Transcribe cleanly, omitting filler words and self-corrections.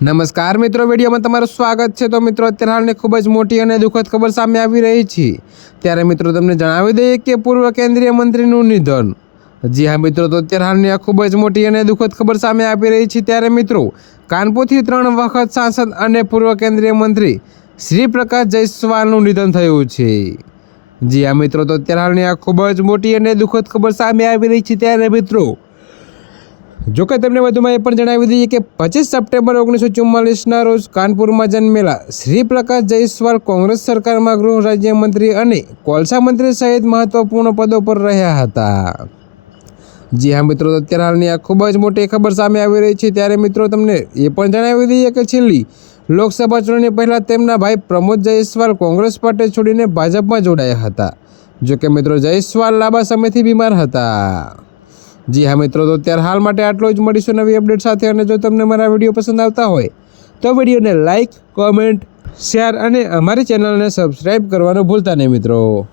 નમસ્કાર મિત્રો, વિડીયોમાં તમારું સ્વાગત છે। તો મિત્રો, અત્યારે હાલની ખૂબ જ મોટી અને દુઃખદ ખબર સામે આવી રહી છે। ત્યારે મિત્રો તમને જણાવી દઈએ કે પૂર્વ કેન્દ્રીય મંત્રીનું નિધન। જી હા મિત્રો, તો અત્યારે હાલની આ ખૂબ જ મોટી અને દુઃખદ ખબર સામે આવી રહી છે। ત્યારે મિત્રો, કાનપુરથી 3 વખત સાંસદ અને પૂર્વ કેન્દ્રીય મંત્રી શ્રી પ્રકાશ જયસ્વાલનું નિધન થયું છે। જી હા મિત્રો, તો અત્યારે હાલની આ ખૂબ જ મોટી અને દુઃખદ ખબર સામે આવી રહી છે। ત્યારે મિત્રો, જોકે તમને વધુમાં એ પણ જણાવી દઈએ કે 25 સપ્ટેમ્બર 1944ના રોજ કાનપુરમાં જન્મેલા શ્રી પ્રકાશ જયસ્વાલ કોંગ્રેસ સરકારમાં ગૃહ રાજ્યમંત્રી અને કોલસા મંત્રી સહિત મહત્વપૂર્ણ પદો પર રહ્યા હતા। જી હા મિત્રો, અત્યારે હાલની આ ખૂબ જ મોટી ખબર સામે આવી રહી છે। ત્યારે મિત્રો, તમને એ પણ જણાવી દઈએ કે છેલ્લી લોકસભા ચૂંટણી પહેલાં તેમના ભાઈ પ્રમોદ જયસ્વાલ કોંગ્રેસ પાર્ટી છોડીને ભાજપમાં જોડાયા હતા। જોકે મિત્રો, જયસ્વાલ લાંબા સમયથી બીમાર હતા। જી હા મિત્રો, તો અત્યારે હાલ માટે આટલું જ। મળીશું નવી અપડેટ સાથે। અને જો તમને મારા વિડીયો પસંદ આવતા હોય તો વિડીયોને લાઇક, કોમેન્ટ, શેર અને અમારી ચેનલને સબસ્ક્રાઈબ કરવાનું ભૂલતા નહીં મિત્રો।